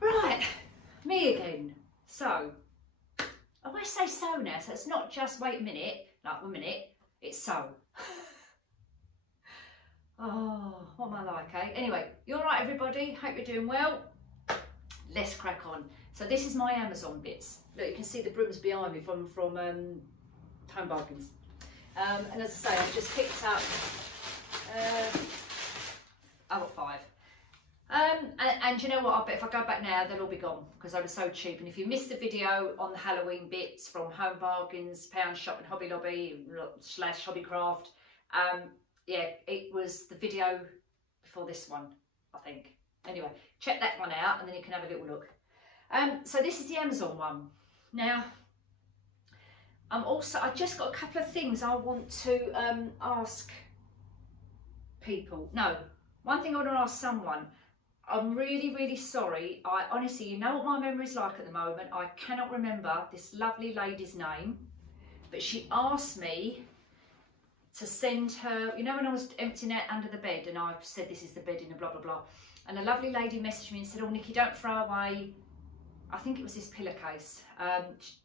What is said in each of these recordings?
Right, me again. So, I always say so now, so it's not just wait a minute, like 1 minute, it's so. Oh, what am I like, eh? Anyway, you're right, everybody. Hope you're doing well. Let's crack on. So this is my Amazon bits. Look, you can see the brooms behind me from Home Bargains. And as I say, I've just picked up. I got 5. And you know what? I bet if I go back now, they'll all be gone because they were so cheap. And if you missed the video on the Halloween bits from Home Bargains, Pound Shop and Hobby Lobby / Hobbycraft, yeah, it was the video before this one, I think. Anyway, check that one out and then you can have a little look. So this is the Amazon one. Now, I just got a couple of things I want to ask people. No, one thing I want to ask someone. I'm really, really sorry. I honestly, you know what my memory is like at the moment. I cannot remember this lovely lady's name, but she asked me to send her, you know, when I was emptying out under the bed and I've said this is the bed in a blah, blah, blah. And a lovely lady messaged me and said, oh, Nikki, don't throw away, I think it was this pillowcase.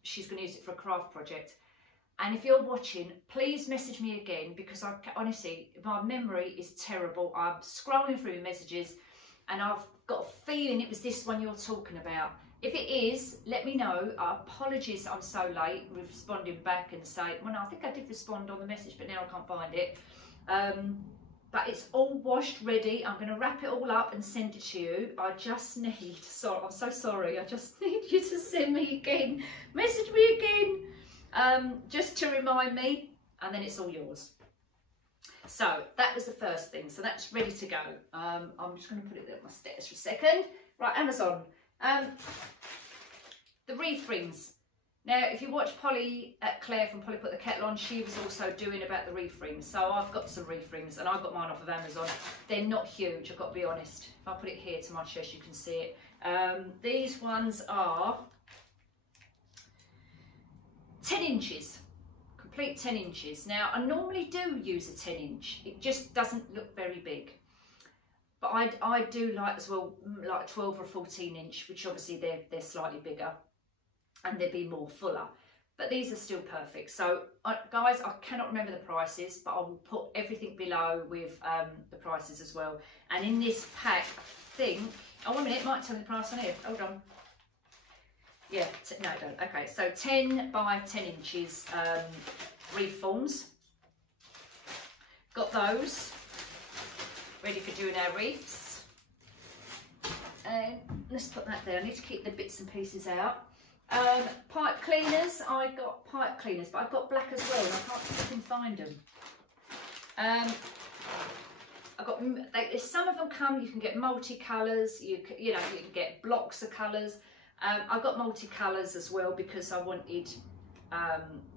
She's going to use it for a craft project. And if you're watching, please message me again because honestly, my memory is terrible. I'm scrolling through messages and I've got a feeling it was this one you're talking about. If it is, let me know. Apologies I'm so late with responding back and say, well, no, I think I did respond on the message, but now I can't find it. But it's all washed, ready. I'm going to wrap it all up and send it to you. I just need, sorry, I'm so sorry. I just need you to send me again. Message me again, just to remind me, and then it's all yours. So that was the first thing. So that's ready to go. I'm just going to put it on my stairs for a second. Right, Amazon. The Wreath Rings. Now, if you watch Claire from Polly Put the Kettle On, she was also doing about the Wreath Rings. So I've got some Wreath Rings and I got mine off of Amazon. They're not huge, I've got to be honest. If I put it here to my chest, you can see it. These ones are 10 inches. Complete 10 inches. Now, I normally do use a 10 inch. It just doesn't look very big. But I do like as well, like 12 or 14 inch, which obviously they're slightly bigger and they'd be more fuller. But these are still perfect. So guys, I cannot remember the prices, but I will put everything below with the prices as well. And in this pack, I think, oh, 1 minute, it might tell me the price on here. Hold on. Yeah, no, it don't. Okay, so 10 by 10 inches wreath forms. Got those. Ready for doing our wreaths. And let's put that there. I need to keep the bits and pieces out. Pipe cleaners. I got pipe cleaners, but I've got black as well. And I can't fucking find them. I got. Some of them come. You can get multicolours. You can get blocks of colours. I got multicolours as well because I wanted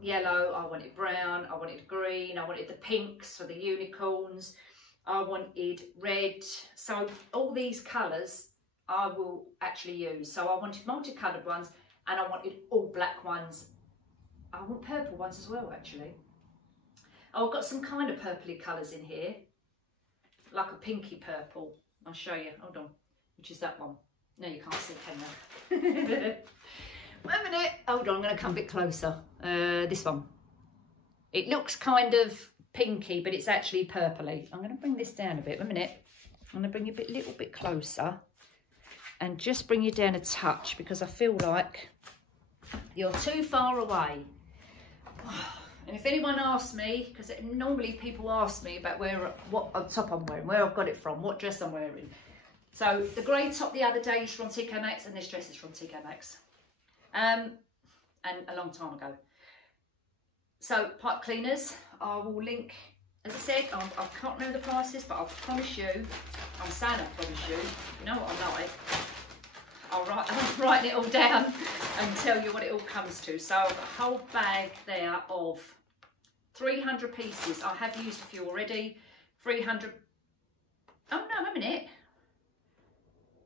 yellow. I wanted brown. I wanted green. I wanted the pinks for the unicorns. I wanted red, so all these colours I will actually use. So I wanted multicoloured ones and I wanted all black ones. I want purple ones as well, actually. Oh, I've got some kind of purpley colours in here, like a pinky purple. I'll show you, hold on, which is that one. No, you can't see, can you? 1 minute, hold on, I'm going to come a bit closer. This one. It looks kind of pinky, but it's actually purpley. I'm going to bring this down a bit. 1 minute. I'm going to bring you a little bit closer and just bring you down a touch because I feel like you're too far away. And if anyone asks me, because normally people ask me about what top I'm wearing, where I've got it from, what dress I'm wearing. So the grey top the other day is from TK Maxx and this dress is from TK Maxx. And a long time ago. So pipe cleaners, I will link, as I said, I can't remember the prices, but I promise you, I'm saying I promise you, you know what I'm like, I'm writing it all down and tell you what it all comes to. So a whole bag there of 300 pieces. I have used a few already. 300, oh no, 1 minute.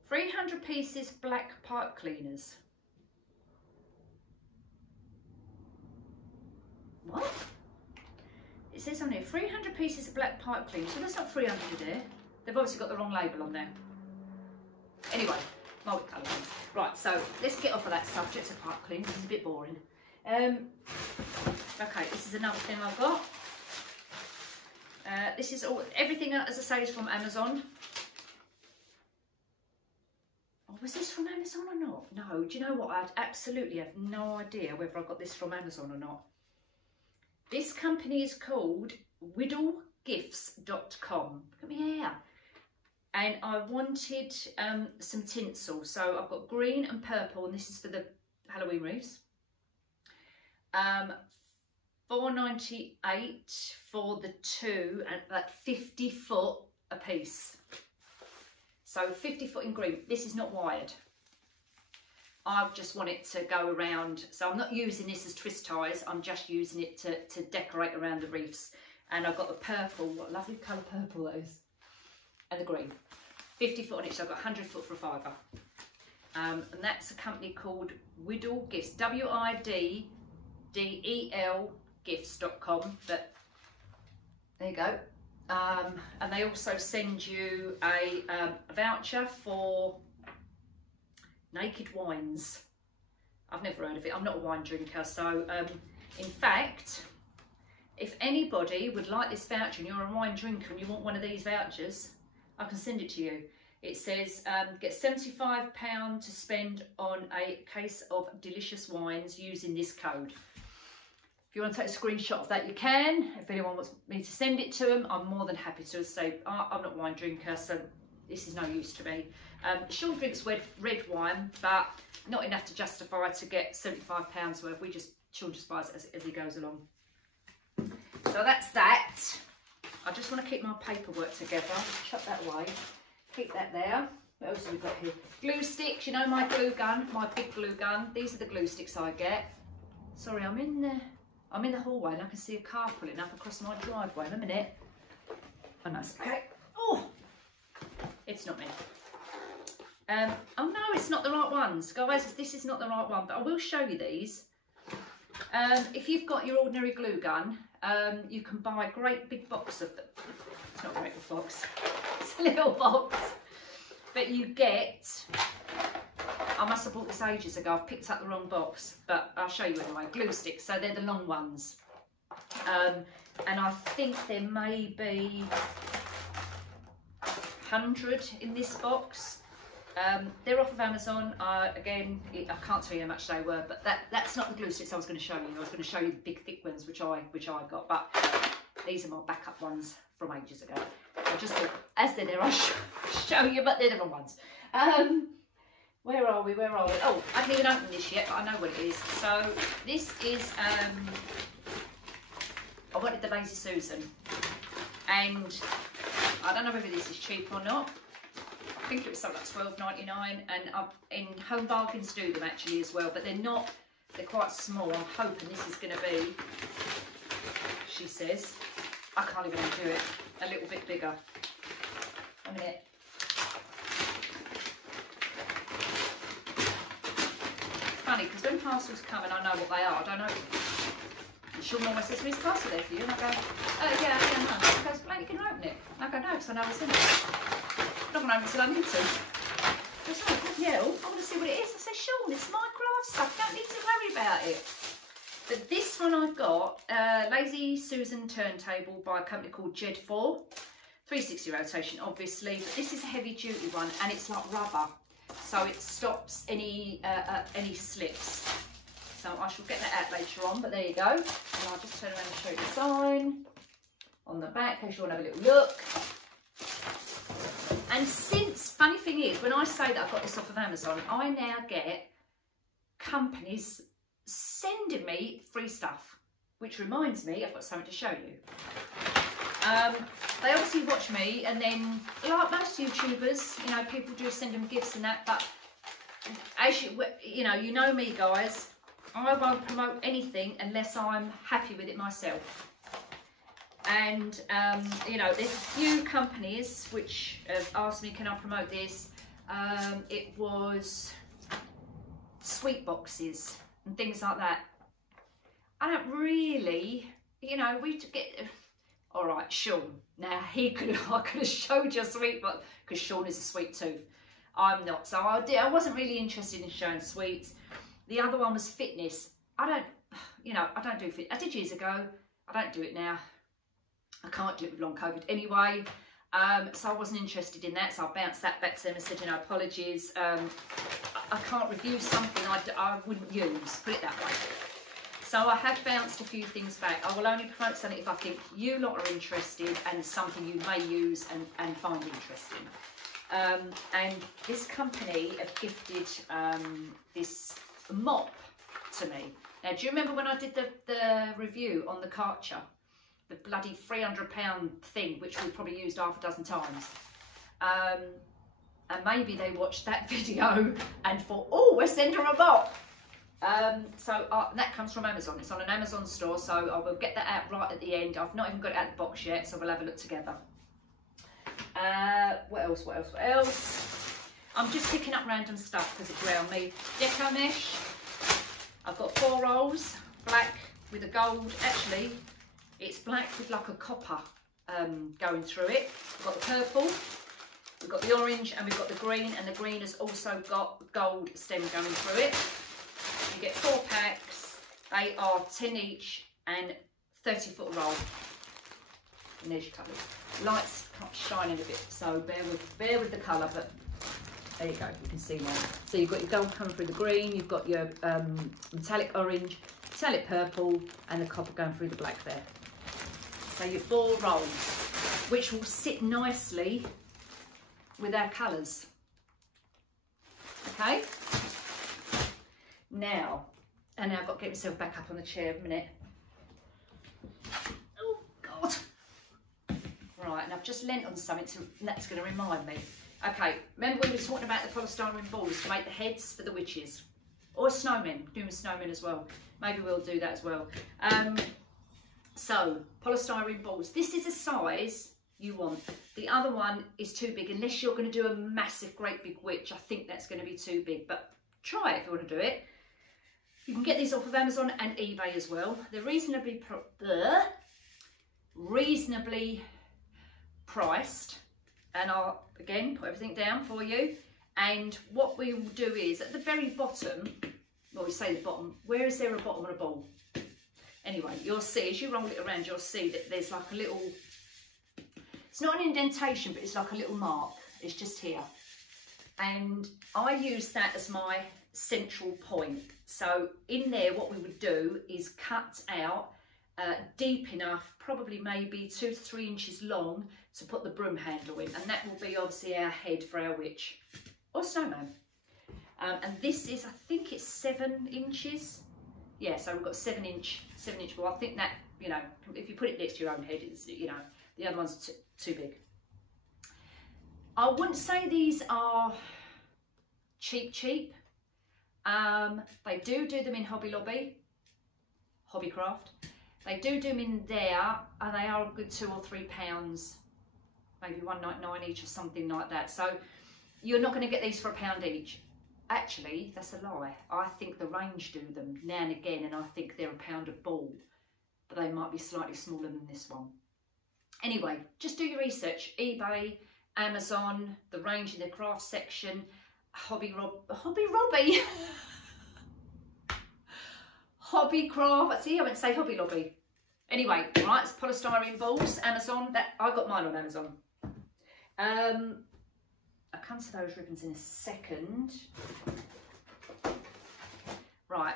300 pieces black pipe cleaners. What? It says on here 300 pieces of black pipe cleaners. So that's not 300 there. They've obviously got the wrong label on there. Anyway, multicolour. Right, so let's get off of that subject of pipe clean. This is a bit boring. Okay, this is another thing I've got. This is all, everything, as I say, is from Amazon. Oh, was this from Amazon or not? No, do you know what? I absolutely have no idea whether I got this from Amazon or not. This company is called WhiddleGifts.com. Look at me here. And I wanted some tinsel. So I've got green and purple, and this is for the Halloween wreaths. $4.98 for the two, and about 50 foot a piece. So 50 foot in green. This is not wired. I just want it to go around. So I'm not using this as twist ties. I'm just using it to decorate around the wreaths. And I've got the purple. What a lovely colour purple that is. And the green. 50 foot on each. So I've got 100 foot for a fiver. And that's a company called Whiddle Gifts. WIDDEL gifts.com. But there you go. And they also send you a voucher for Naked Wines. I've never heard of it. I'm not a wine drinker. So in fact, if anybody would like this voucher and you're a wine drinker and you want one of these vouchers, I can send it to you. It says get £75 to spend on a case of delicious wines using this code. If you want to take a screenshot of that, you can. If anyone wants me to send it to them, I'm more than happy to. Say, I'm not a wine drinker, so this is no use to me. Sean drinks red wine, but not enough to justify to get £75 worth. Sean just buys it as he goes along. So that's that. I just want to keep my paperwork together. Chuck that away. Keep that there. What else have we got here? Glue sticks. You know my glue gun, my big glue gun. These are the glue sticks I get. Sorry, I'm in the hallway and I can see a car pulling up across my driveway. In a minute. Oh, nice. Okay. Oh, it's not me. Oh no, it's not the right ones, guys. This is not the right one, but I will show you these. If you've got your ordinary glue gun, you can buy a great big box of them. It's not a great big box. It's a little box, but you get. I must have bought this ages ago. I've picked up the wrong box, but I'll show you anyway. Glue sticks, so they're the long ones. And I think there may be 100 in this box. They're off of Amazon. Again, I can't tell you how much they were, but that's not the glue sticks I was going to show you. I was going to show you the big thick ones, which I got, but these are my backup ones from ages ago. I just thought, as they're there, I'll show you, but they're the wrong ones. Where are we? Where are we? Oh, I haven't even opened this yet, but I know what it is. So this is, I wanted the Lazy Susan, and I don't know whether this is cheap or not. I think it was something like $12.99, and in Home Bargains do them actually as well, but they're not, they're quite small. I'm hoping this is going to be, she says, I can't even do it, a little bit bigger. A minute. Funny, because when parcels come and I know what they are, I don't know. And Sean always says, "Is parcel there for you?" And I go, yeah, no. She goes, "Blake, you can open it." And I go, "No, because I know what's in it. I'm not going to open it until I need to." She goes, "Oh, yeah, I want to see what it is." I say, "Sean, it's my craft stuff. You don't need to worry about it." But this one I've got, Lazy Susan Turntable by a company called Jed 4. 360 rotation, obviously. But this is a heavy duty one, and it's like rubber. So it stops any slips. So I shall get that out later on, but there you go. And I'll just turn around and show you the sign on the back, in case you want to have a little look. And since, funny thing is, when I say that I got this off of Amazon, I now get companies sending me free stuff, which reminds me, I've got something to show you. They obviously watch me, and then, like most YouTubers, you know, people do send them gifts and that, but as you know me, guys, I won't promote anything unless I'm happy with it myself. And, you know, there's a few companies which have asked me, can I promote this? It was sweet boxes and things like that. I don't really, you know, we get... All right, Sean. Now I could have showed you a sweet box because Sean is a sweet tooth. I'm not. So I wasn't really interested in showing sweets. The other one was fitness. I don't do fit. I did years ago. I don't do it now. I can't do it with long COVID anyway. So I wasn't interested in that. So I bounced that back to them and said, you know, apologies. I can't review something I wouldn't use, put it that way. So I have bounced a few things back. I will only promote something if I think you lot are interested and something you may use and find interesting. And this company have gifted this mop to me. Now, do you remember when I did the review on the Karcher? The bloody £300 thing, which we probably used half a dozen times. And maybe they watched that video and thought, oh, we'll send her a mop. So that comes from Amazon. It's on an Amazon store, so I will get that out right at the end. I've not even got it out of the box yet, so we'll have a look together. What else? I'm just picking up random stuff because it's around me. Deco mesh. I've got 4 rolls, black with a gold. Actually, it's black with like a copper going through it. We've got the purple, we've got the orange, and we've got the green. And the green has also got gold stem going through it. You get 4 packs. They are 10 each and 30-foot roll. And there's your colours. Lights shining a bit, so bear with the colour, but there you go, you can see now. So you've got your gold coming through the green, you've got your metallic orange, metallic purple, and the copper going through the black there. So your 4 rolls, which will sit nicely with our colours. Okay? Now I've got to get myself back up on the chair a minute. Oh, God. Right, and I've just leant on something, and that's going to remind me. Okay, remember we were talking about the polystyrene balls to make the heads for the witches? Or snowmen, doing snowmen as well. Maybe we'll do that as well. So, polystyrene balls. This is a size you want. The other one is too big, unless you're going to do a massive, great big witch. I think that's going to be too big, but try it if you want to do it. You can get these off of Amazon and eBay as well. They're reasonably priced, and I'll again put everything down for you. And what we will do is at the very bottom, well, we say the bottom, where is there a bottom on a ball? Anyway, you'll see as you roll it around, you'll see that there's like a little, it's not an indentation, but it's like a little mark. It's just here, and I use that as my central point. So in there, what we would do is cut out deep enough, probably maybe 2 to 3 inches long, to put the broom handle in, and that will be obviously our head for our witch or snowman. And this is, I think it's 7 inches. Yeah, so we've got 7 inch ball. I think that, you know, if you put it next to your own head, it's, you know, the other one's too big. I wouldn't say these are cheap. They do them in Hobby Lobby, Hobbycraft. They do them in there, and they are a good £2 or £3, maybe £1.99 each or something like that. So you're not going to get these for £1 each. Actually, that's a lie. I think the Range do them now and again, and I think they're £1 a ball, but they might be slightly smaller than this one. Anyway, just do your research. eBay, Amazon, the Range in the craft section, Hobbycraft. See, I went to say Hobby Lobby. Anyway, right, it's polystyrene balls, Amazon. That I got mine on Amazon. I'll come to those ribbons in a second. Right.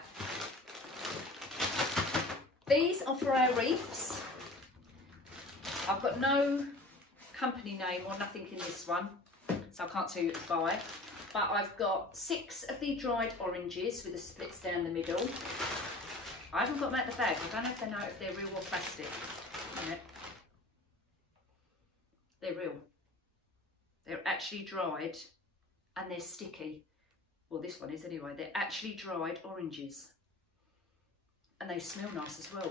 These are for our wreaths. I've got no company name or nothing in this one, so I can't tell you what to buy. But I've got 6 of the dried oranges with the splits down the middle. I haven't got them out of the bag. I don't know if they're real or plastic. They're real. They're actually dried and they're sticky. Well, this one is anyway. They're actually dried oranges. And they smell nice as well.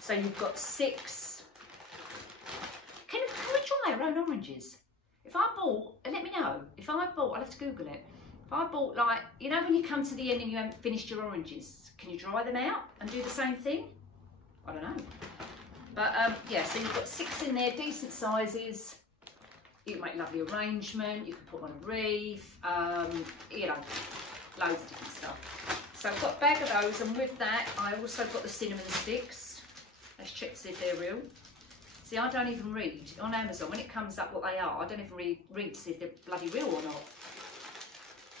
So you've got 6. Can we dry our own oranges? If I bought, let me know. If I bought, I'll have to Google it. If I bought, like, you know when you come to the end and you haven't finished your oranges, can you dry them out and do the same thing? I don't know. But yeah, so you've got 6 in there, decent sizes. You can make lovely arrangement, you can put on a wreath, you know, loads of different stuff. So I've got a bag of those, and with that I also got the cinnamon sticks. Let's check to see if they're real. See, I don't even read on Amazon when it comes up what they are. I don't even read to see if they're bloody real or not.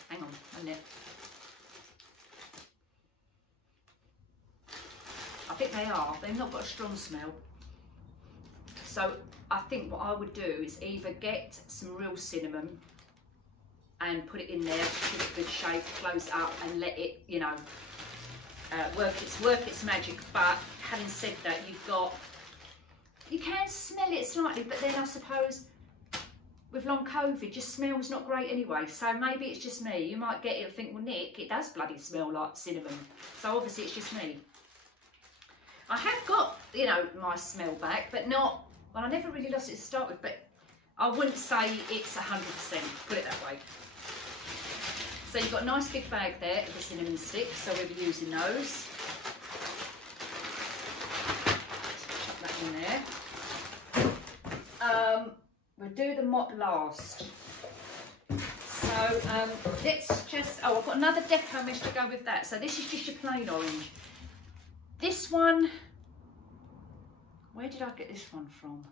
Hang on a minute. I think they are. They've not got a strong smell. So I think what I would do is either get some real cinnamon and put it in there, give it a good shape, close it up, and let it, you know, work its magic. But having said that, you can smell it slightly, but then I suppose with long COVID, your smell's not great anyway. So maybe it's just me. You might get it and think, well, Nick, it does bloody smell like cinnamon. So obviously it's just me. I have got, you know, my smell back, but not, well, I never really lost it to start with, but I wouldn't say it's 100%, put it that way. So you've got a nice big bag there of the cinnamon sticks, so we'll be using those. Chuck that in there. We'll do the mop last. So let's just, oh, I've got another deco mesh to go with that. So this is just your plain orange. This one, where did I get this one from?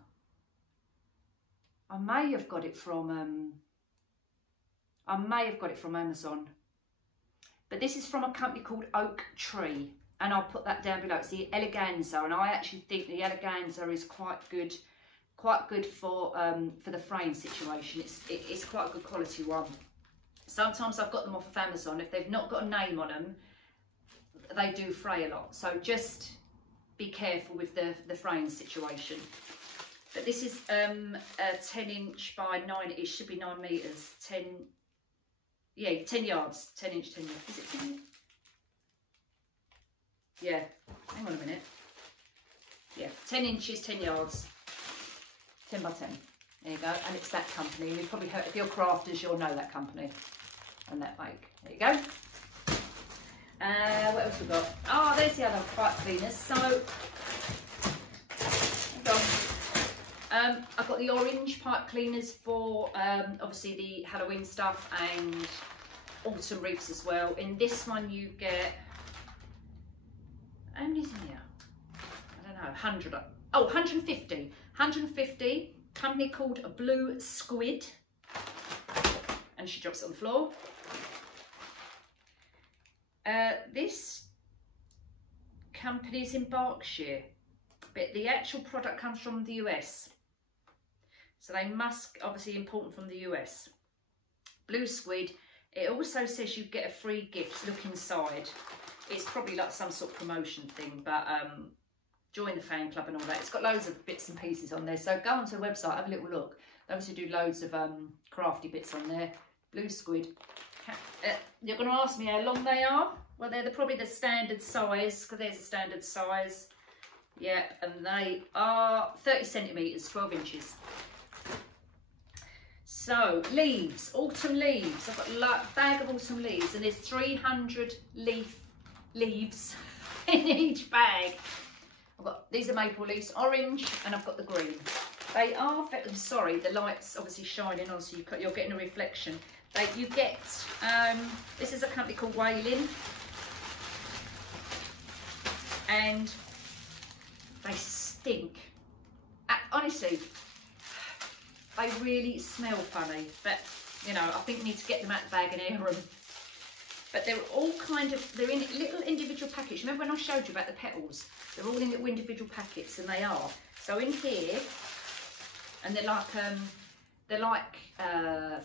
I may have got it from Amazon. But this is from a company called Oak Tree, and I'll put that down below. It's the Eleganza, and I actually think the Eleganza is quite good for the fraying situation. It's quite a good quality one. Sometimes I've got them off of Amazon. If they've not got a name on them, they do fray a lot. So just be careful with the fraying situation. But this is a 10" by 9. It should be 9 meters. 10 yards. 10 inch, 10 yards. Is it 10? Yeah. Hang on a minute. Yeah, 10 inches, 10 yards. 10 by 10. There you go. And it's that company. You've probably heard, if you're crafters, you'll know that company and that make. There you go. What else we got? Oh, there's the other pipe cleaners. So, I've got the orange pipe cleaners for obviously the Halloween stuff and autumn wreaths as well. In this one you get, how many's in here? I don't know, 100. Oh, 150. 150. Company called Blue Squid. And she drops it on the floor. This company is in Berkshire, but the actual product comes from the US. So they must, obviously important from the US. Blue Squid. It also says you get a free gift. Look inside. It's probably like some sort of promotion thing, but join the fan club and all that. It's got loads of bits and pieces on there. So go onto the website, have a little look. They obviously do loads of crafty bits on there. Blue Squid. You're going to ask me how long they are. Well, they're probably the standard size, because there's a standard size. Yeah, and they are 30 centimetres, 12 inches. So, leaves, autumn leaves. I've got a bag of autumn leaves, and there's 300 leaves in each bag. I've got, these are maple leaves, orange, and I've got the green. They are, sorry, the light's obviously shining on, so you're getting a reflection. You get, this is a company called Whaling, and they stink. Honestly, they really smell funny, but you know, I think we need to get them out of the bag and air them. But they're all kind of, they're in little individual packets. Remember when I showed you about the petals? They're all in little individual packets, and they are. So in here, and they're like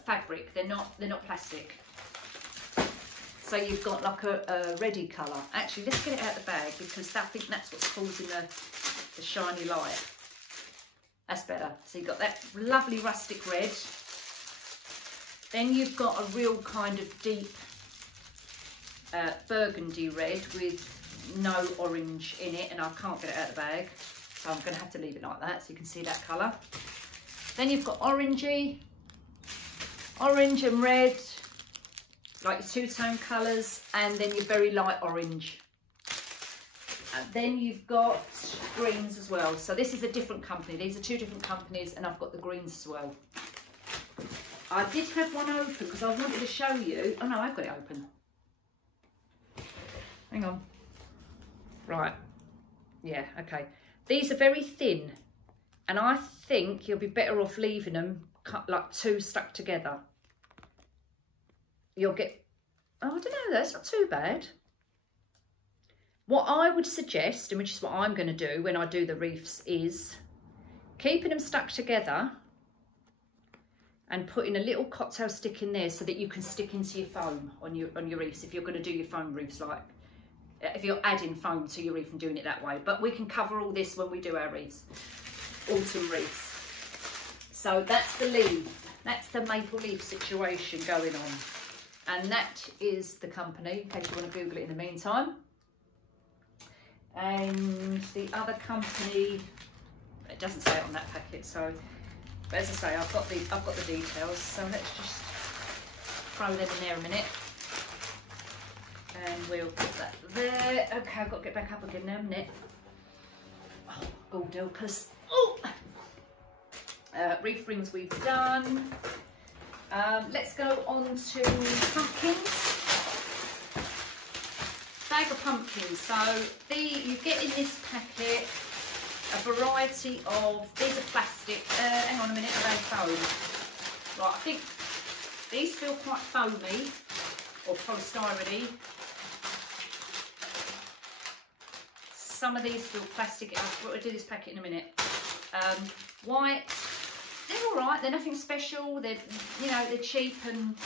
fabric. They're not plastic. So you've got like a reddy colour. Actually, let's get it out of the bag, because I think that's what's causing the shiny light. That's better. So you've got that lovely rustic red. Then you've got a real kind of deep burgundy red with no orange in it, and I can't get it out of the bag. So I'm going to have to leave it like that so you can see that colour. Then you've got orangey, orange and red, like your two-tone colours, and then your very light orange. And then you've got greens as well. So this is a different company. These are two different companies, and I've got the greens as well. I did have one open because I wanted to show you. Oh no, I've got it open. Hang on. Right. Yeah, okay. These are very thin, and I think you'll be better off leaving them cut like two stuck together. You'll get, oh, I don't know, that's not too bad. What I would suggest, and which is what I'm going to do when I do the wreaths, is keeping them stuck together and putting a little cocktail stick in there so that you can stick into your foam on your wreaths if you're going to do your foam wreaths, like if you're adding foam to your wreath and doing it that way. But we can cover all this when we do our wreaths, autumn wreaths. So that's the leaf, that's the maple leaf situation going on. And that is the company, in case you want to Google it in the meantime. And the other company, it doesn't say it on that packet, so, but as I say, I've got the details, so let's just throw them in there a minute. And we'll put that there. Okay, I've got to get back up again now, a minute. Oh, Gordilkas. Oh! Wreath rings we've done. Let's go on to pumpkins. Bag of pumpkins. So you get in this packet a variety of, these are plastic, hang on a minute, are they foam? Right, I think these feel quite foamy, or polystyrene. Some of these feel plastic. I'll do this packet in a minute. White, they're all right. They're nothing special. They're, you know, they're cheap and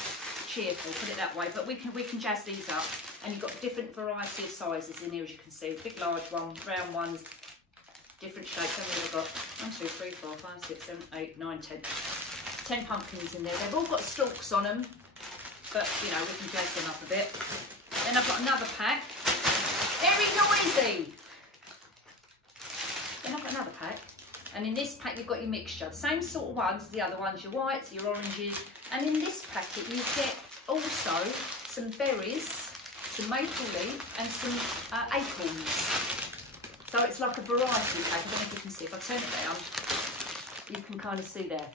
cheerful, put it that way. But we can jazz these up. And you've got different variety of sizes in here, as you can see. Big, large one, round ones, different shapes. How many have I got? 1, 2, 3, 4, 5, 6, 7, 8, 9, 10. 10 pumpkins in there. They've all got stalks on them, but you know, we can jazz them up a bit. Then I've got another pack. Very noisy. Then I've got another pack. And in this pack, you've got your mixture. Same sort of ones as the other ones, your whites, your oranges. And in this packet, you get also some berries, some maple leaf, and some acorns. So it's like a variety pack. I don't know if you can see. If I turn it down, you can kind of see there.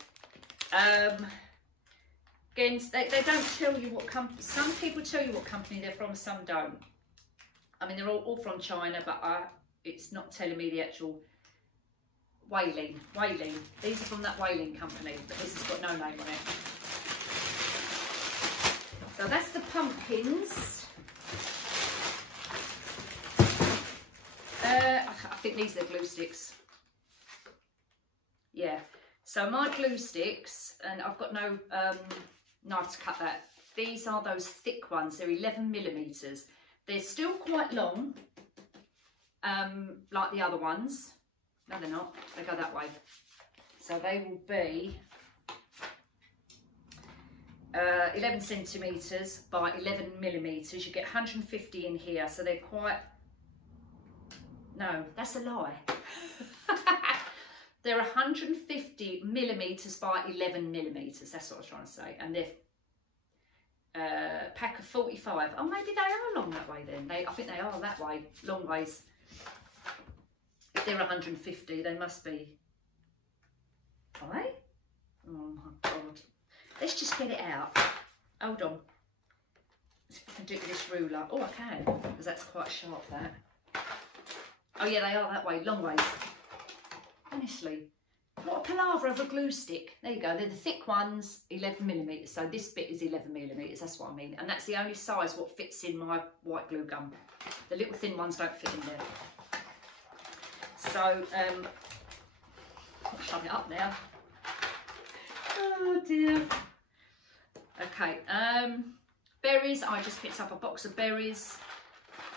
Again, they don't tell you what company. Some people tell you what company they're from, some don't. I mean, they're all from China, but it's not telling me the actual. Whaling. These are from that whaling company, but this has got no name on it. So that's the pumpkins. I think these are the glue sticks. Yeah. So my glue sticks, and I've got no knife to cut that. These are those thick ones. They're 11mm. They're still quite long, like the other ones. No, they're not. They go that way. So they will be 11cm by 11mm. You get 150 in here. So they're quite... No, that's a lie. They're 150mm by 11mm. That's what I was trying to say. And they're pack of 45. Oh, maybe they are long that way then. I think they are that way. Long ways. If they're 150, they must be. Are they? Oh my God. Let's just get it out. Hold on. Let's see if I can do it with this ruler. Oh, I can, because that's quite sharp, that. Oh yeah, they are that way, long ways. Honestly. What a palaver of a glue stick. There you go. They're the thick ones, 11mm. So this bit is 11mm. That's what I mean. And that's the only size what fits in my white glue gun. The little thin ones don't fit in there. So, I'll shut it up now. Oh dear. Okay, berries. I just picked up a box of berries,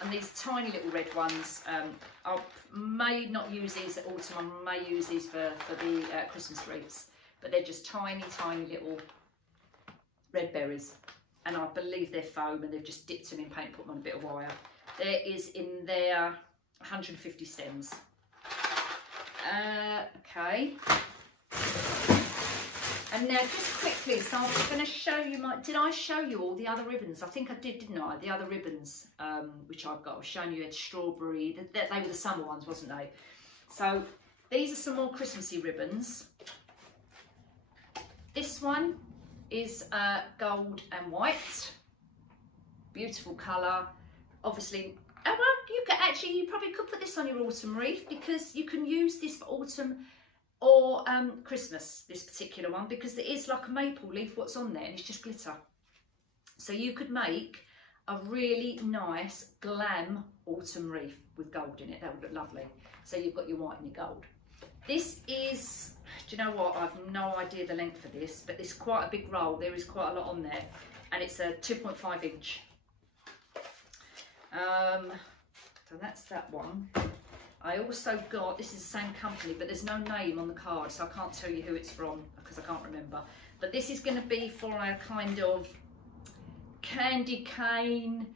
and these tiny little red ones. I may not use these at autumn. I may use these for the Christmas wreaths, but they're just tiny little red berries, and I believe they're foam, and they've just dipped them in paint, put them on a bit of wire. There is in there 150 stems. Okay, and now just quickly, so I'm going to show you did I show you all the other ribbons? I think I did, didn't I? The other ribbons, which I've got. I was showing you a strawberry, they were the summer ones, wasn't they? So these are some more Christmassy ribbons. This one is gold and white. Beautiful colour. Obviously, well, you probably could put this on your autumn wreath, because you can use this for autumn or Christmas, this particular one, because it is like a maple leaf what's on there, and it's just glitter. So you could make a really nice glam autumn wreath with gold in it. That would look lovely. So you've got your white and your gold. This is, do you know what, I've no idea the length of this, but it's quite a big roll. There is quite a lot on there, and it's a 2.5 inch. So that's that one. I also got, this is the same company, but there's no name on the card, so I can't tell you who it's from because I can't remember. But this is going to be for a kind of candy cane,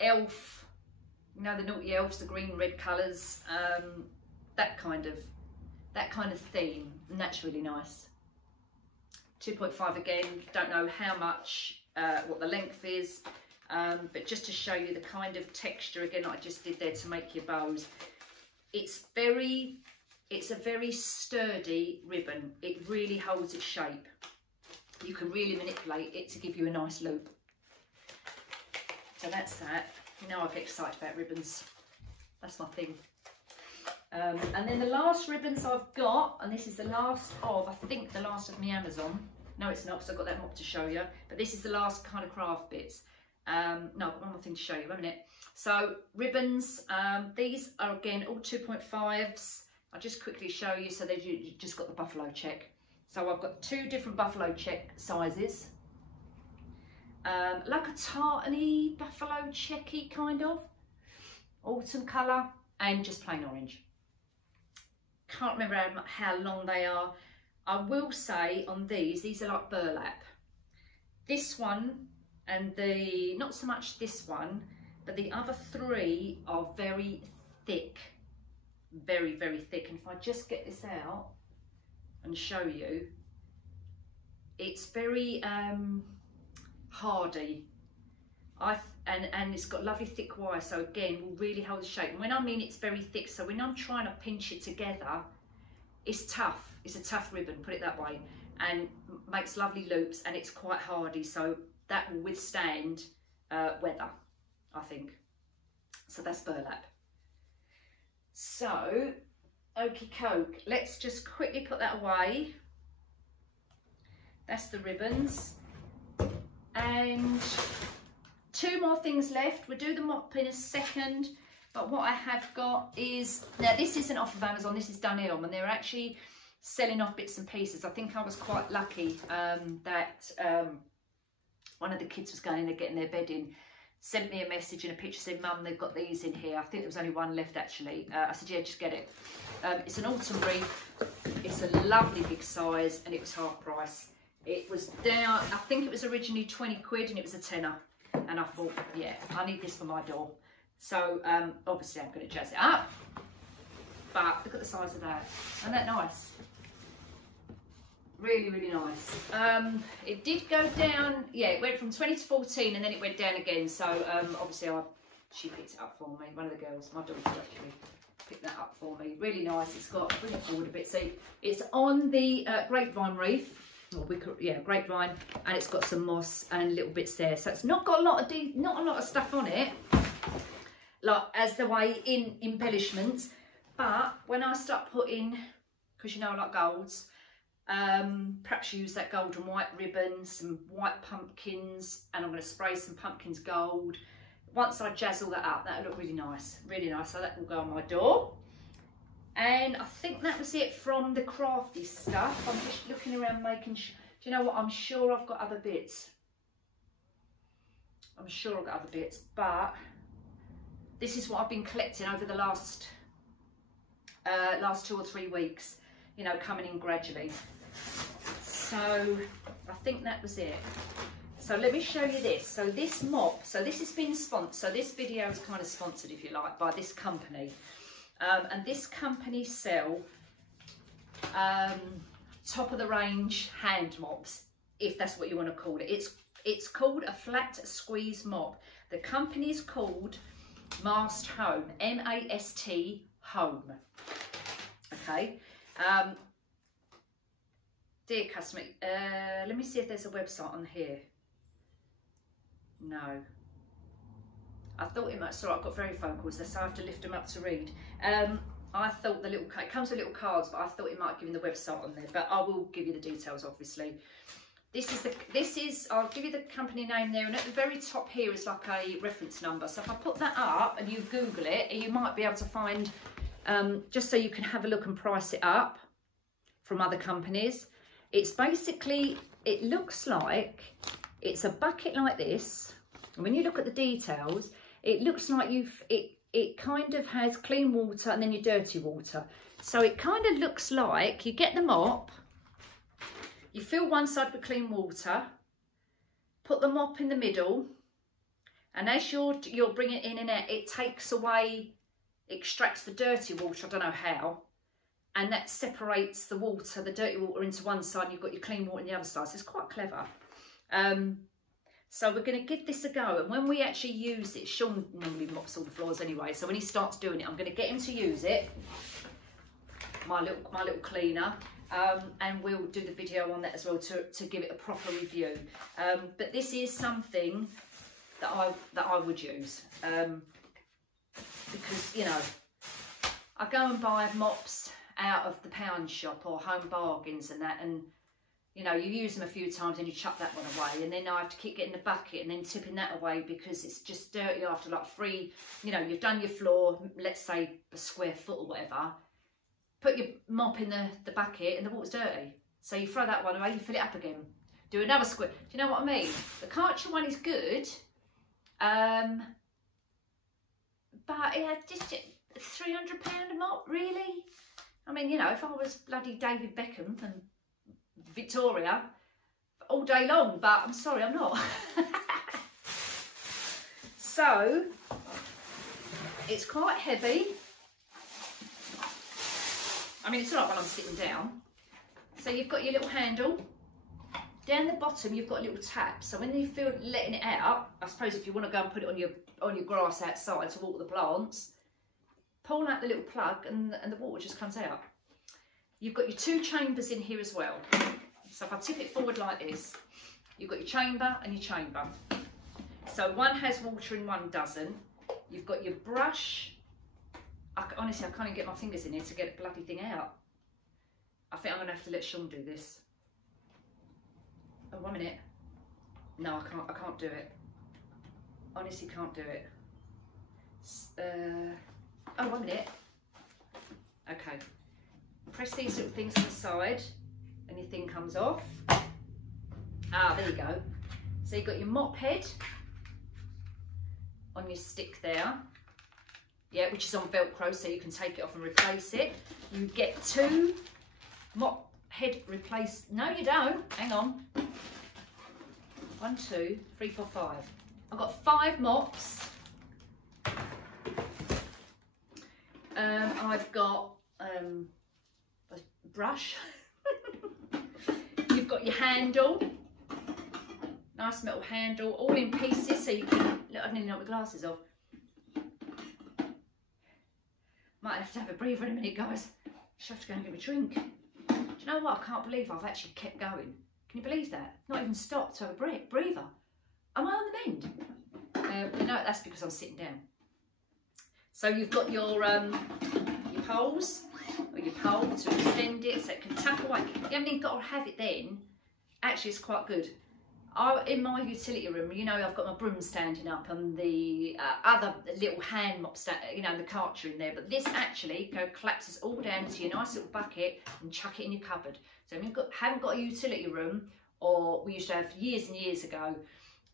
elf, you know, the naughty elves, the green red colours, that kind of theme, and that's really nice. 2.5 again, don't know how much, what the length is. But just to show you the kind of texture again that I just did there to make your bows, it's a very sturdy ribbon. It really holds its shape. You can really manipulate it to give you a nice loop. So that's that. You know, I get excited about ribbons. That's my thing. And then the last ribbons I've got, and this is the last of, I think the last of my Amazon. No, it's not, because I've got that mop to show you. But this is the last kind of craft bits. No, I've got one more thing to show you, wait a minute. So ribbons, these are again all 2.5s. I'll just quickly show you so that you just got the buffalo check. So I've got 2 different buffalo check sizes. Like a tartany buffalo checky kind of. Autumn colour and just plain orange. Can't remember how long they are. I will say on these are like burlap. This one, and not so much this one, but the other 3 are very thick, very, very thick. And if I just get this out and show you, it's very hardy. And it's got lovely thick wire, so again, will really hold the shape. And when I mean it's very thick, so when I'm trying to pinch it together, it's tough. It's a tough ribbon, put it that way, and makes lovely loops, and it's quite hardy, so that will withstand weather, I think. So that's burlap. So, okie coke, let's just quickly put that away. That's the ribbons. And 2 more things left. We'll do the mop in a second, but what I have got is, now this isn't off of Amazon, this is Dunelm, and they're actually selling off bits and pieces. I think I was quite lucky that one of the kids was going in there getting their bed in, sent me a message and a picture, said, Mum, they've got these in here. I think there was only one left actually. I said, yeah, just get it. It's an autumn wreath. It's a lovely big size, and it was half price. It was down, I think it was originally 20 quid and it was a tenner. And I thought, yeah, I need this for my door. So obviously I'm going to jazz it up. But look at the size of that. Isn't that nice? Really, really nice. It did go down, yeah, it went from 20 to 14 and then it went down again. So obviously she picked it up for me. One of the girls, my daughter actually picked that up for me. Really nice. It's got, bring it forward a bit. See, it's on the grapevine wreath. Or we could, yeah, grapevine, and it's got some moss and little bits there. So it's not got a lot of stuff on it, like as the way in embellishments. But when I start putting, because you know I like golds, perhaps use that gold and white ribbon, some white pumpkins, and I'm going to spray some pumpkins gold. Once I jazz all that up, that'll look really nice, really nice. So that will go on my door. And I think that was it from the crafty stuff. I'm just looking around making sure. Do you know what? I'm sure I've got other bits. I'm sure I've got other bits, but this is what I've been collecting over the last 2 or 3 weeks, you know, coming in gradually. So I think that was it. So let me show you this. So this mop, so this has been sponsored. So this video is kind of sponsored, if you like, by this company. And this company sell top of the range hand mops, if that's what you want to call it. It's called a flat squeeze mop. The company is called Masthomego, M-A-S-T Home. Okay. Dear customer, let me see if there's a website on here. No. I thought it might, sorry, I've got very phone calls, so I have to lift them up to read. I thought the little, it comes with little cards, but I thought it might have given the website on there, but I will give you the details, obviously. This is, I'll give you the company name there, and at the very top here is like a reference number. So if I put that up and you Google it, you might be able to find, just so you can have a look and price it up from other companies. It's basically, it looks like, it's a bucket like this. And when you look at the details, it looks like it kind of has clean water and then your dirty water. So it kind of looks like you get the mop, you fill one side with clean water, put the mop in the middle, and as you're bringing it in and out, it takes away, extracts the dirty water, I don't know how, and that separates the water, the dirty water into one side, and you've got your clean water on the other side. So it's quite clever. So we're going to give this a go, and when we actually use it, Sean normally mops all the floors anyway, so when he starts doing it, I'm going to get him to use it, my little cleaner, and we'll do the video on that as well to give it a proper review. But this is something that I would use, because, you know, I go and buy mops out of the pound shop or Home Bargains and that, and you know, you use them a few times and you chuck that one away, and then I have to keep getting the bucket and then tipping that away because it's just dirty after like you know, you've done your floor, let's say a square foot or whatever, put your mop in the bucket and the water's dirty. So you throw that one away, you fill it up again, do another square. Do you know what I mean? The Karcher one is good, but yeah, just £300 a mop, really? I mean, you know, if I was bloody David Beckham and Victoria all day long, but I'm sorry, I'm not. So it's quite heavy. I mean, it's all right when I'm sitting down. So you've got your little handle. Down the bottom, you've got a little tap. So when you feel letting it out, I suppose if you want to go and put it on your grass outside to water the plants, pull out the little plug and the water just comes out. You've got your two chambers in here as well. So if I tip it forward like this, you've got your chamber and your chamber. So one has water and one doesn't. You've got your brush. Honestly, I can't even get my fingers in here to get the bloody thing out. I think I'm going to have to let Sean do this. Oh, 1 minute. No, I can't do it. Honestly, can't do it. Oh, 1 minute. Okay. Press these little things on the side and your thing comes off. Ah, there you go. So you've got your mop head on your stick there. Yeah, which is on Velcro, so you can take it off and replace it. You get two mop head replace. No, you don't. Hang on. 1, 2, 3, 4, 5. I've got 5 mops. I've got a brush. You've got your handle. Nice metal handle, all in pieces, so you can. Look, I didn't know my glasses off. Might have to have a breather in a minute, guys. Just have to go and get a drink. Do you know what? I can't believe I've actually kept going. Can you believe that? Not even stopped to have a breather. Am I on the mend? No, that's because I'm sitting down. So you've got your poles, or your pole to extend it so it can tap away. You haven't even got to have it then. Actually, it's quite good. In my utility room, you know, I've got my broom standing up and the other little hand mop, you know, the Karcher in there. But this actually collapses all down into your nice little bucket and chuck it in your cupboard. So if you haven't got a utility room, or we used to have years and years ago,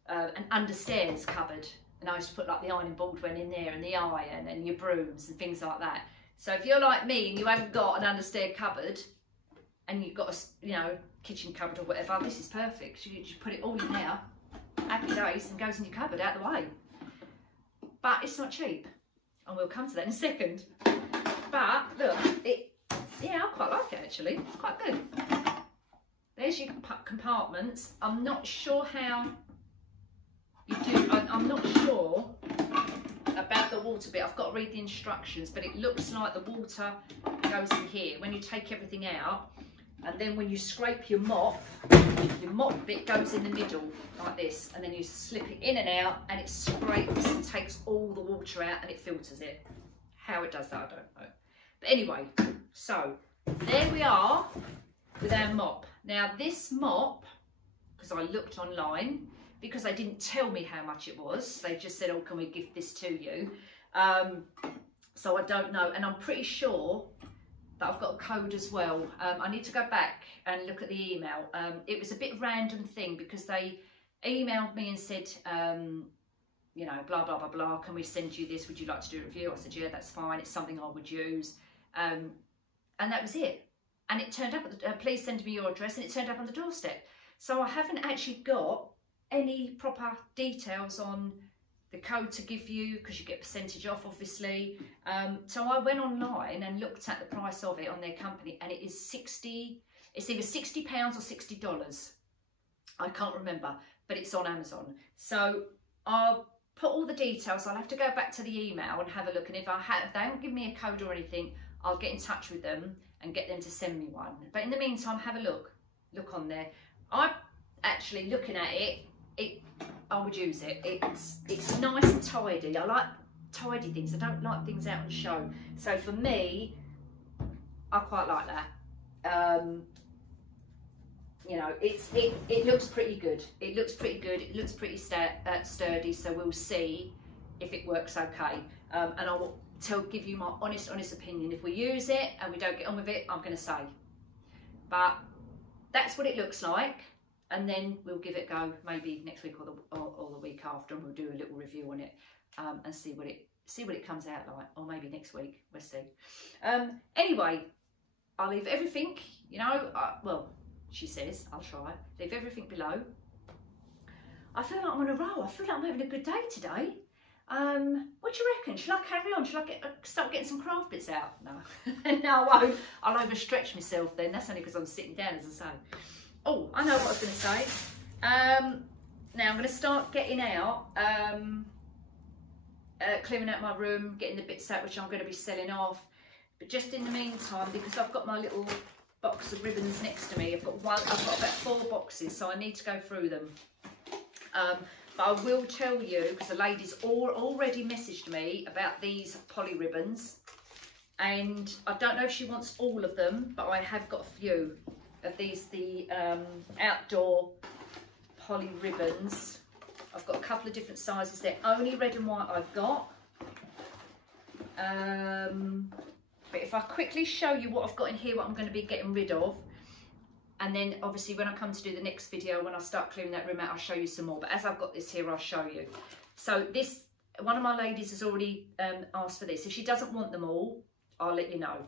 an understairs cupboard. And I used to put like the ironing board went in there and the iron and your brooms and things like that. So if you're like me and you haven't got an understair cupboard and you've got a, you know, kitchen cupboard or whatever, this is perfect. You just put it all in there, happy days, and goes in your cupboard out of the way. But it's not cheap, and we'll come to that in a second. But look, yeah, I quite like it actually. It's quite good. There's your compartments. I'm not sure how you do. I'm not sure about the water bit. I've got to read the instructions, but it looks like the water goes in here. When you take everything out, and then when you scrape your mop bit goes in the middle like this, and then you slip it in and out, and it scrapes and takes all the water out and it filters it. How it does that, I don't know. But anyway, so there we are with our mop. Now this mop, because I looked online, because they didn't tell me how much it was, they just said, oh, can we gift this to you? So I don't know, and I'm pretty sure that I've got a code as well. I need to go back and look at the email. It was a bit random thing, because they emailed me and said, you know, blah, blah, blah, blah, can we send you this? Would you like to do a review? I said, yeah, that's fine. It's something I would use. And that was it. And it turned up, please send me your address, and it turned up on the doorstep. So I haven't actually got any proper details on the code to give you, because you get percentage off, obviously. So I went online and looked at the price of it on their company, and it is it's either £60 or $60. I can't remember, but it's on Amazon. So I'll put all the details. I'll have to go back to the email and have a look, and if they don't give me a code or anything, I'll get in touch with them and get them to send me one. But in the meantime, have a look on there. I'm actually looking at it. I would use it. It's nice and tidy. I like tidy things. I don't like things out on show. So for me, I quite like that. You know, it looks pretty good. It looks pretty good. It looks pretty sturdy. So we'll see if it works okay. And I will give you my honest opinion. If we use it and we don't get on with it, I'm going to say. But that's what it looks like. And then we'll give it a go maybe next week or the week after, and we'll do a little review on it and see what it comes out like, or maybe next week, we'll see. Anyway, I'll leave everything, you know, well, she says, I'll try, leave everything below. I feel like I'm on a roll. I feel like I'm having a good day today. What do you reckon? Shall I carry on? Shall I start getting some craft bits out? No, no, I won't. I'll overstretch myself then. That's only because I'm sitting down, as I say. Oh, I know what I was going to say. Now I'm going to start getting out, clearing out my room, getting the bits out which I'm going to be selling off. But just in the meantime, because I've got my little box of ribbons next to me, I've got about 4 boxes, so I need to go through them. But I will tell you, because the ladies already messaged me about these poly ribbons, and I don't know if she wants all of them, but I have got a few of these, the outdoor poly ribbons. I've got a couple of different sizes. They're only red and white I've got. But if I quickly show you what I've got in here, what I'm going to be getting rid of, and then obviously when I come to do the next video, when I start clearing that room out, I'll show you some more. But as I've got this here, I'll show you. So this, one of my ladies has already asked for this. If she doesn't want them all, I'll let you know.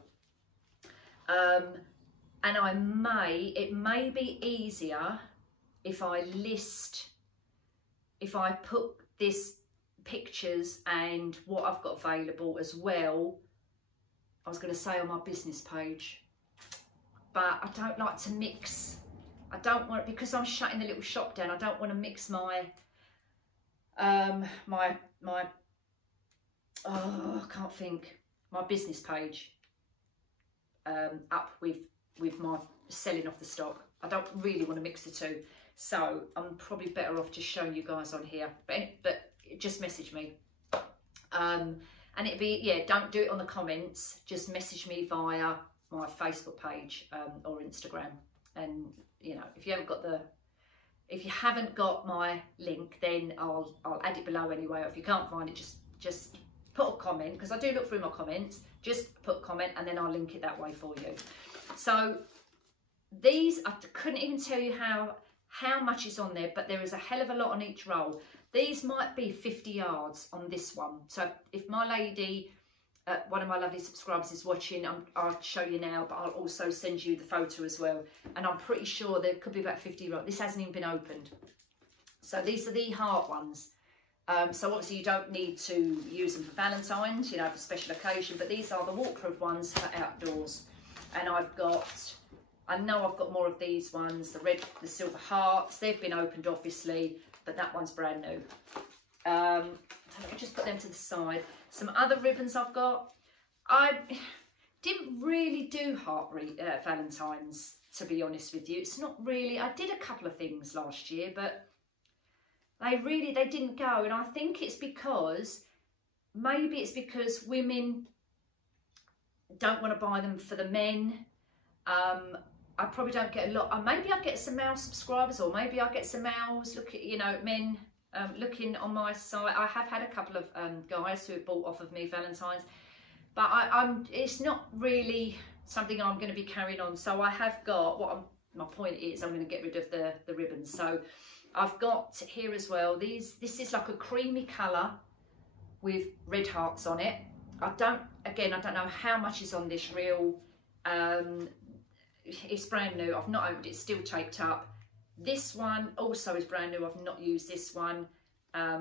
And it may be easier if I put this pictures and what I've got available as well. I was going to say on my business page, but I don't like to mix. I don't want, because I'm shutting the little shop down, I don't want to mix my, oh, I can't think, my business page up with my selling off the stock. I don't really want to mix the two, so I'm probably better off just showing you guys on here. But just message me, and it'd be, yeah, don't do it on the comments, just message me via my Facebook page or Instagram. And you know, if you haven't got my link, then I'll add it below anyway. Or if you can't find it, just put a comment, because I do look through my comments. Just put a comment and then I'll link it that way for you. So these, I couldn't even tell you how much is on there, but there is a hell of a lot on each roll. These might be 50 yards on this one. So if my lady, one of my lovely subscribers is watching, I'll show you now, but I'll also send you the photo as well. And I'm pretty sure there could be about 50 yards. This hasn't even been opened. So these are the heart ones. So obviously you don't need to use them for Valentine's, you know, for special occasion, but these are the waterproof ones for outdoors. And I know I've got more of these ones, the silver hearts. They've been opened obviously, but that one's brand new. So let me just put them to the side. Some other ribbons I've got. I didn't really do Valentine's to be honest with you. It's not really, I did a couple of things last year, but they didn't go. And I think it's because, maybe it's because women don't want to buy them for the men. I probably don't get a lot. Maybe I get some male subscribers, or maybe I get some males men looking on my site. I have had a couple of guys who have bought off of me Valentine's, but it's not really something I'm going to be carrying on. So I have got my point is I'm going to get rid of the ribbons. So I've got here as well. This is like a creamy colour with red hearts on it. I don't know how much is on this reel. It's brand new. I've not opened it. It's still taped up. This one also is brand new. I've not used this one. I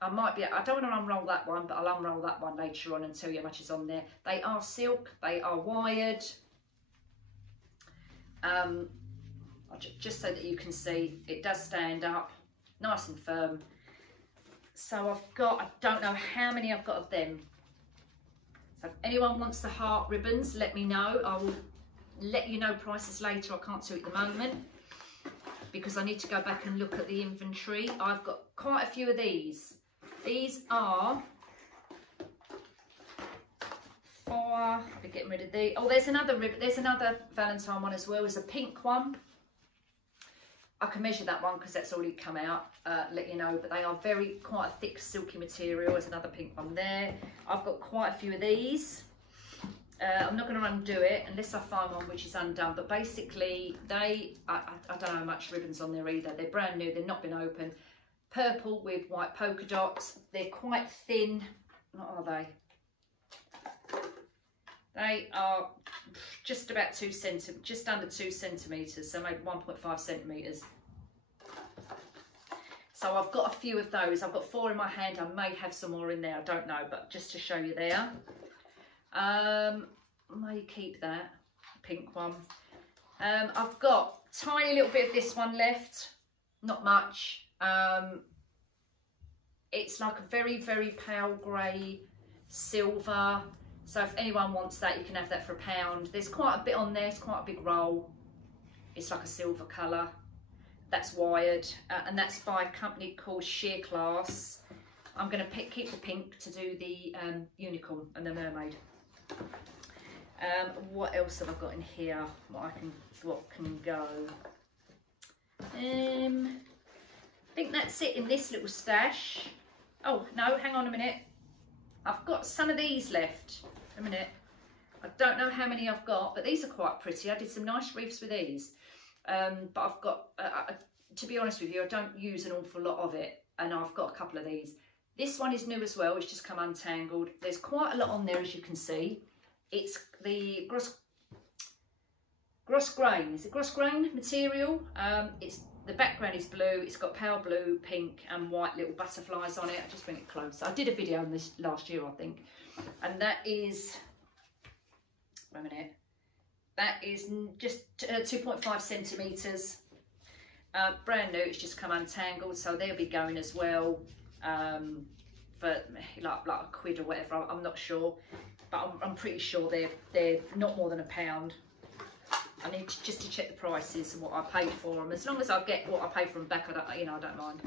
don't want to unroll that one, but I'll unroll that one later on and tell you how much is on there. They are silk. They are wired. Just so that you can see, it does stand up nice and firm. So I don't know how many I've got of them. So if anyone wants the heart ribbons, let me know. I will let you know prices later. I can't do it at the moment because I need to go back and look at the inventory. I've got quite a few of these. These are I'll be getting rid of the. Oh, there's another ribbon. There's another Valentine one as well. There's a pink one. I can measure that one because that's already come out. Let you know, but they are quite a thick, silky material. There's another pink one there. I've got quite a few of these. I'm not going to undo it unless I find one which is undone. But basically, I don't know how much ribbons on there either. They're brand new. They've not been opened. Purple with white polka dots. They're quite thin. What are they? They are just about just under 2 centimetres, so maybe 1.5 centimetres. So I've got a few of those. I've got 4 in my hand. I may have some more in there. I don't know, but just to show you there. I may keep that pink one. I've got a tiny little bit of this one left. Not much. It's like a very, very pale grey silver. So if anyone wants that, you can have that for £1. There's quite a bit on there. It's quite a big roll. It's like a silver colour. That's wired, and that's by a company called Sheer Class. I'm going to keep the pink to do the unicorn and the mermaid. What else have I got in here? What can go? I think that's it in this little stash. Oh no, hang on a minute. I've got some of these left. A minute. I don't know how many I've got, but these are quite pretty. I did some nice wreaths with these. But I've got, to be honest with you, I don't use an awful lot of it. And I've got a couple of these. This one is new as well. It's just come untangled. There's quite a lot on there, as you can see. It's the grosgrain. Is it grosgrain material? The background is blue. It's got pale blue, pink and white little butterflies on it. I'll just bring it close. I did a video on this last year, I think. And that is, wait a minute, that is just 2.5 centimetres. Brand new, it's just come untangled, so they'll be going as well for like £1 or whatever. I'm not sure, but I'm pretty sure they're not more than £1. I need just to check the prices and what I paid for them. As long as I get what I paid for them back, I don't mind.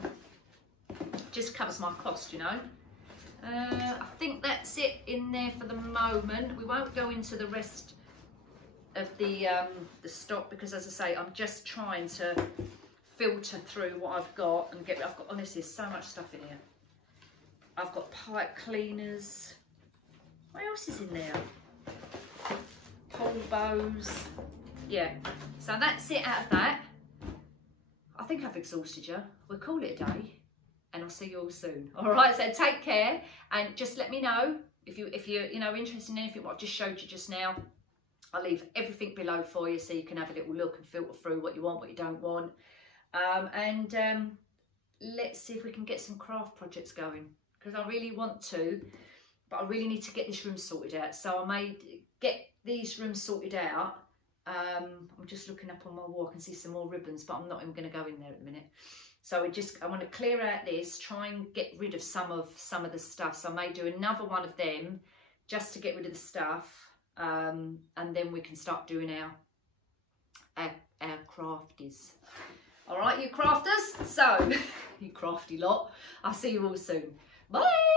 Just covers my cost, you know. I think that's it in there for the moment. We won't go into the rest of the stock because, as I say, I'm just trying to filter through what I've got and get. Honestly, there's so much stuff in here. I've got pipe cleaners. What else is in there? Pole bows. Yeah, so that's it out of that. I think I've exhausted you. We'll call it a day and I'll see you all soon. All right, so take care and just let me know if you're interested in anything what I've just showed you just now. I'll leave everything below for you so you can have a little look and filter through what you want, what you don't want. Let's see if we can get some craft projects going because I really want to, but I really need to get this room sorted out. So I may get these rooms sorted out. I'm just looking up on my wall. I can see some more ribbons, but I'm not even going to go in there at the minute. So I want to clear out this, try and get rid of some of the stuff. So I may do another one of them just to get rid of the stuff, and then we can start doing our crafties. All right, you crafters. So, you crafty lot. I'll see you all soon. Bye.